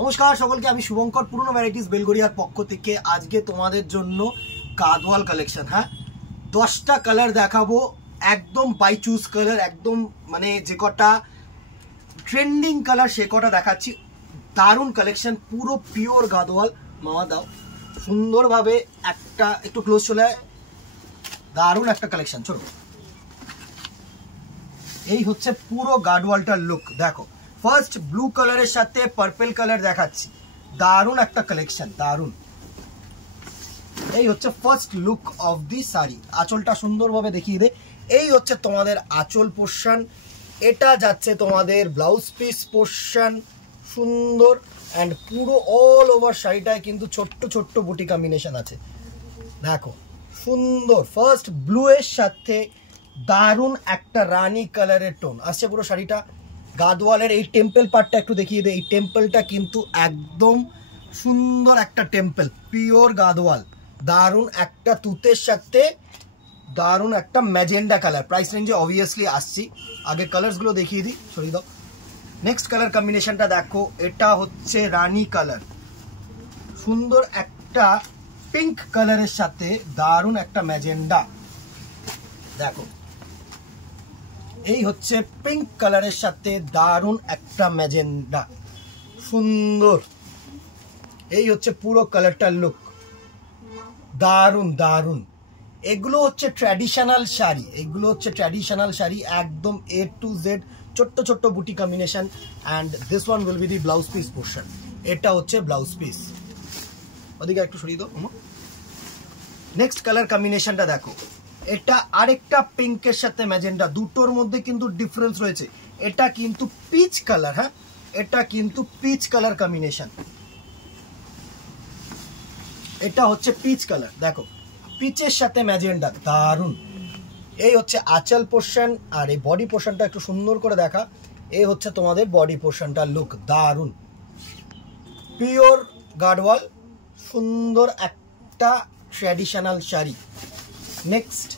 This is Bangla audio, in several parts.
নমস্কার সকলকে, আমি শুভঙ্কর পুরনো ভ্যারাইটিস বেলগড়িয়ার পক্ষ থেকে আজকে তোমাদের জন্য গাদওয়াল কালেকশন। হ্যাঁ, 10টা কালার দেখাবো, একদম বাই চুজ কালার, একদম মানে যে কটা ট্রেন্ডিং কালার সে কটা দেখাচ্ছি। দারুণ কালেকশন, পুরো পিওর গাদওয়াল। মামা দাও সুন্দরভাবে একটা, একটু ক্লোজ চলে, দারুণ একটা কালেকশন। চলো, এই হচ্ছে পুরো গাদওয়ালটার লুক। দেখো, ফার্স্ট ব্লু কালারের সাথে পার্পল কালার দেখাচ্ছি, দারুণ একটা কালেকশন, দারুণ। এই হচ্ছে first look of the sari. আঁচলটা সুন্দরভাবে দেখিয়ে দে। এই হচ্ছে তোমাদের আঁচল পোর্শন, এটা যাচ্ছে তোমাদের ব্লাউজ পিস পোর্শন, সুন্দর। অ্যান্ড পুরো অল ওভার শাড়িটায় কিন্তু ছোট্ট ছোট্ট বুটি কম্বিনেশন আছে। দেখো সুন্দর, ফার্স্ট ব্লু এর সাথে দারুণ একটা রানী কালারের টোন আসছে পুরো শাড়িটা। গাদওয়ালের এই টেম্পল পার্টটা একটু দেখিয়ে দে। এই টেম্পলটা কিন্তু একদম সুন্দর একটা টেম্পল, পিওর গাদওয়াল। দারুণ একটা তুতের সাথে দারুণ একটা ম্যাজেন্ডা কালার। প্রাইস রেঞ্জে অবভিয়াসলি আসছি, আগে কালারসগুলো দেখিয়ে দিই, সরিয়ে দাও। নেক্সট কালার কম্বিনেশনটা দেখো, এটা হচ্ছে রানী কালার, সুন্দর একটা পিঙ্ক কালারের সাথে দারুণ একটা ম্যাজেন্ডা। দেখো, এই হচ্ছে পিঙ্ক কালারের সাথে দারুণ একটা ম্যাজেন্ডা, সুন্দর। এই হচ্ছে পুরো কালারটার লুক, দারুণ দারুণ। এগুলো হচ্ছে ট্র্যাডিশনাল শাড়ি, এগুলো হচ্ছে ট্র্যাডিশনাল শাড়ি, একদম A to Z, ছোট্ট ছোট্ট বুটি combination. And this one will be the blouse piece portion. এটা হচ্ছে ব্লাউজ পিস, ওদিকে একটু সরিয়ে দাও। নেক্সট কালার কম্বিনেশনটা দেখো, এটা আরেকটা পিঙ্কের সাথে ম্যাজেন্ডা, দুটোর মধ্যে কিন্তু ডিফারেন্স রয়েছে। এটা কিন্তু পিচ কালার, হ্যাঁ এটা কিন্তু পিচ কালার কম্বিনেশন, এটা হচ্ছে পিচ কালার। দেখো, পিচের সাথে ম্যাজেন্ডা, দারুণ। এই হচ্ছে আঁচল পোর্শন, আর এই বডি পোর্শনটা একটু সুন্দর করে দেখা। এই হচ্ছে তোমাদের বডি পোর্শনটার লুক, দারুণ। পিওর গাদওয়াল, সুন্দর একটা ট্র্যাডিশনাল শাড়ি। নেক্সট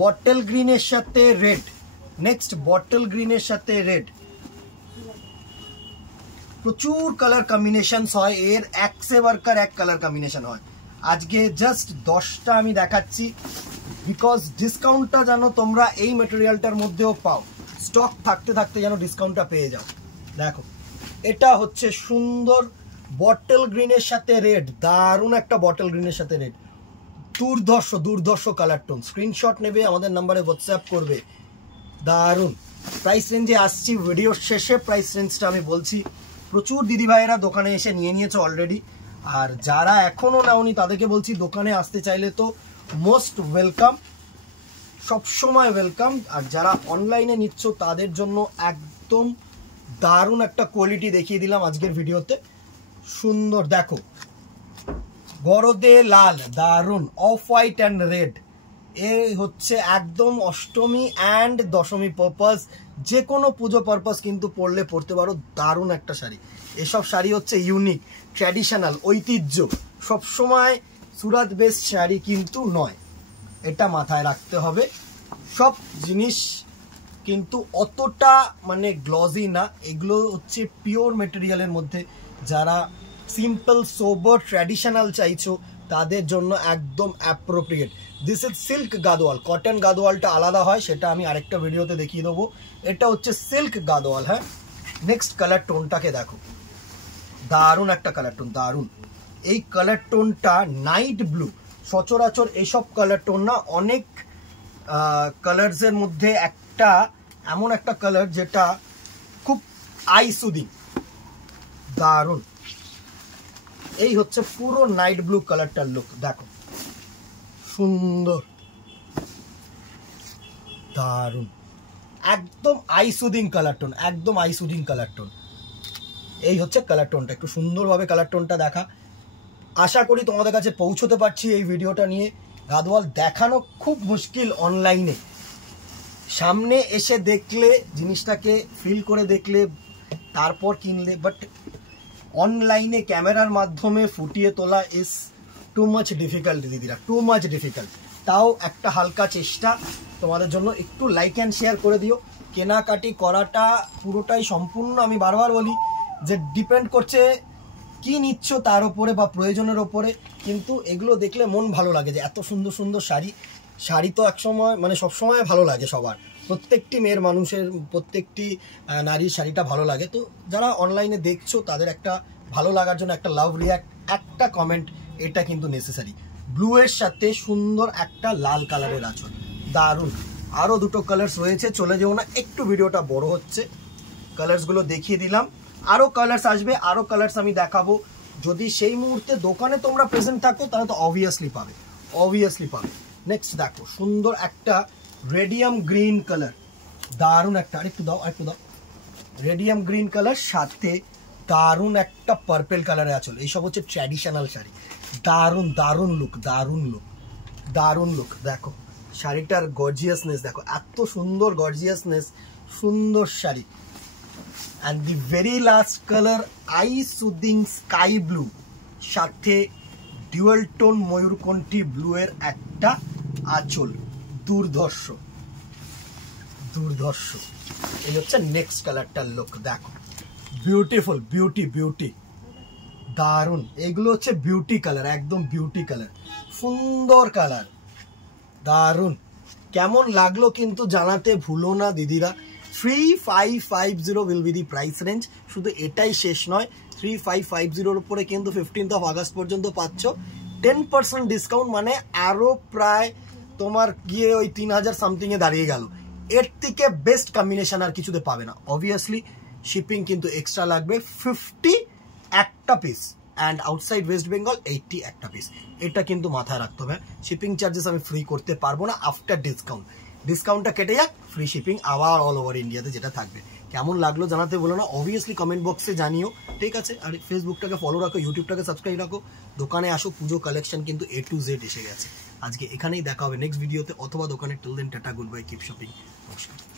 বটল গ্রিনের সাথে রেড, নেক্সট বটল গ্রিনের সাথে রেড। প্রচুর কালার কম্বিনেশন হয় এর, এক সে বারকার এক কালার কম্বিনেশন হয়। আজকে জাস্ট 10টা আমি দেখাচ্ছি, বিকজ ডিসকাউন্টটা যেন তোমরা এই মেটেরিয়ালটার মধ্যেও পাও, স্টক থাকতে থাকতে যেন ডিসকাউন্টটা পেয়ে যাও। দেখো, এটা হচ্ছে সুন্দর বটল গ্রিনের সাথে রেড, দারুণ একটা বটল গ্রিনের সাথে রেড, দুর্ধর্ষ দুর্ধর্ষ কালার টোন। স্ক্রিনশট নেবে, আমাদের নাম্বারে হোয়াটসঅ্যাপ করবে, দারুণ। প্রাইস রেঞ্জে আসছি ভিডিওর শেষে, প্রাইস রেঞ্জটা আমি বলছি। প্রচুর দিদিভাইয়েরা দোকানে এসে নিয়ে নিয়েছে অলরেডি, আর যারা এখনও নাওনি তাদেরকে বলছি দোকানে আসতে চাইলে তো মোস্ট ওয়েলকাম, সবসময় ওয়েলকাম। আর যারা অনলাইনে নিচ্ছ তাদের জন্য একদম দারুণ একটা কোয়ালিটি দেখিয়ে দিলাম আজকের ভিডিওতে, সুন্দর। দেখো, গরদে লাল, দারুণ, অফ হোয়াইট অ্যান্ড রেড। এই হচ্ছে একদম অষ্টমী অ্যান্ড দশমী পারপাস, যে কোনো পুজো পারপাস কিন্তু পরলে পরতে পারো, দারুণ একটা শাড়ি। এসব শাড়ি হচ্ছে ইউনিক, ট্র্যাডিশনাল, ঐতিহ্য। সবসময় সুরাত বেস শাড়ি কিন্তু নয়, এটা মাথায় রাখতে হবে। সব জিনিস কিন্তু অতটা মানে গ্লজি না, এগুলো হচ্ছে পিওর মেটেরিয়ালের মধ্যে। যারা সিম্পল সোবার ট্র্যাডিশনাল চাইছো তাদের জন্য একদম appropriate. This is silk Gadwal, cotton গাদওয়ালটা আলাদা হয়, সেটা আমি আরেকটা ভিডিওতে দেখিয়ে দেবো। এটা হচ্ছে সিল্ক গাদওয়াল। হ্যাঁ, নেক্সট কালার টোনটাকে দেখো, দারুণ একটা কালার টোন, দারুণ। এই কালার টোনটা নাইট ব্লু, সচরাচর এসব কালার টোন না, অনেক কালার্সের মধ্যে একটা এমন একটা কালার যেটা খুব আই সুদিং, দারুণ। এই হচ্ছে পুরো নাইট ব্লু কালারটার লুক, দেখো সুন্দর, দারুণ, একদম আই সুদিং কালার টোন, একদম আই সুদিং কালার টোন। এই হচ্ছে কালার টোনটা, একটু সুন্দরভাবে কালার টোনটা দেখা। আশা করি তোমাদের কাছে পৌঁছতে পারছি এই ভিডিওটা নিয়ে। গাদওয়াল দেখানো খুব মুশকিল অনলাইনে, সামনে এসে দেখলে জিনিসটাকে ফিল করে দেখলে তারপর কিনলে, বাট অনলাইনে ক্যামেরার মাধ্যমে ফুটিয়ে তোলা ইজ টু মাচ ডিফিকাল্ট দিদিরা, টু মাচ ডিফিকাল্ট। তাও একটা হালকা চেষ্টা তোমাদের জন্য, একটু লাইক অ্যান্ড শেয়ার করে দিও। কেনাকাটি করাটা পুরোটাই সম্পূর্ণ, আমি বারবার বলি যে ডিপেন্ড করছে কি নিচ্ছ তার উপরে বা প্রয়োজনের ওপরে, কিন্তু এগুলো দেখলে মন ভালো লাগে যে এত সুন্দর সুন্দর শাড়ি। শাড়ি তো একসময় মানে সবসময় ভালো লাগে সবার, প্রত্যেকটি মেয়ের মানুষের প্রত্যেকটি নারীর শাড়িটা ভালো লাগে। তো যারা অনলাইনে দেখছো তাদের একটা ভালো লাগার জন্য একটা লাভ রিয়াক্ট, একটা কমেন্ট, এটা কিন্তু নেসেসারি। ব্লু এর সাথে সুন্দর একটা লাল কালারের আঁচল, দারুণ। আরও দুটো কালার্স রয়েছে, চলে যেও না, একটু ভিডিওটা বড় হচ্ছে। কালার্সগুলো দেখিয়ে দিলাম, আরও কালার্স আসবে, আরও কালার্স আমি দেখাবো। যদি সেই মুহূর্তে দোকানে তোমরা প্রেজেন্ট থাকো তাহলে তো অবভিয়াসলি পাবে, অবভিয়াসলি পাবে। নেক্সট দেখো সুন্দর একটা রেডিয়াম গ্রিন কালার, দারুণ একটা, আরেকটু দাও আরেকটু দাও, রেডিয়াম গ্রিন কালার সাথে দারুণ একটা পার্পেল কালারে আঁচল। এইসব হচ্ছে ট্র্যাডিশনাল শাড়ি, দারুণ দারুণ লুক, দারুণ লুক, দারুণ লুক। দেখো শাড়িটার গর্জিয়াসনেস দেখো, এত সুন্দর গর্জিয়াসনেস, সুন্দর sari. And the very last colour I soothing sky blue সাথে ডুয়াল টোন ময়ূরকণ্ঠী ব্লু এর একটা আঁচল, দুর্ধর্ষ দুর্ধর্ষ। এই হচ্ছে নেক্সট কালারটার লুক, দেখো বিউটিফুল, বিউটি বিউটি, দারুণ। এগুলো হচ্ছে বিউটি কালার, একদম বিউটি কালার, সুন্দর কালার, দারুণ। কেমন লাগলো কিন্তু জানাতে ভুলো না দিদিরা। 3550 will be the price range. শুধু এটাই শেষ নয়, 3550 উপরে কিন্তু 15th অগাস্ট পর্যন্ত পাচ্ছ 10% ডিসকাউন্ট, মানে আরও প্রায় তোমার গিয়ে ওই 3000 সামথিংয়ে দাঁড়িয়ে গেল। এর থেকে বেস্ট কম্বিনেশন আর কিছুতে পাবে না। অবভিয়াসলি শিপিং কিন্তু এক্সট্রা লাগবে, 50 একটা piece, and outside West Bengal 80 একটা পিস। এটা কিন্তু মাথায় রাখতে হবে। শিপিং চার্জেস আমি ফ্রি করতে পারবো না আফটার ডিসকাউন্ট, ডিসকাউন্টটা কেটে যাক, ফ্রি শিপিং আবার অল ওভার ইন্ডিয়াতে যেটা থাকবে। কেমন লাগলো জানাতে বলো না, অবভিয়াসলি কমেন্ট বক্সে জানিও, ঠিক আছে? আর ফেসবুকটাকে ফলো রাখো, ইউটিউবটাকে সাবস্ক্রাইব রাখো, দোকানে আসো, পুজো কালেকশন কিন্তু A to Z এসে গেছে। আজকে এখানেই দেখা হবে নেক্সট ভিডিওতে অথবা দোকানে। Till then tata, good bye, keep shopping, নমস্কার।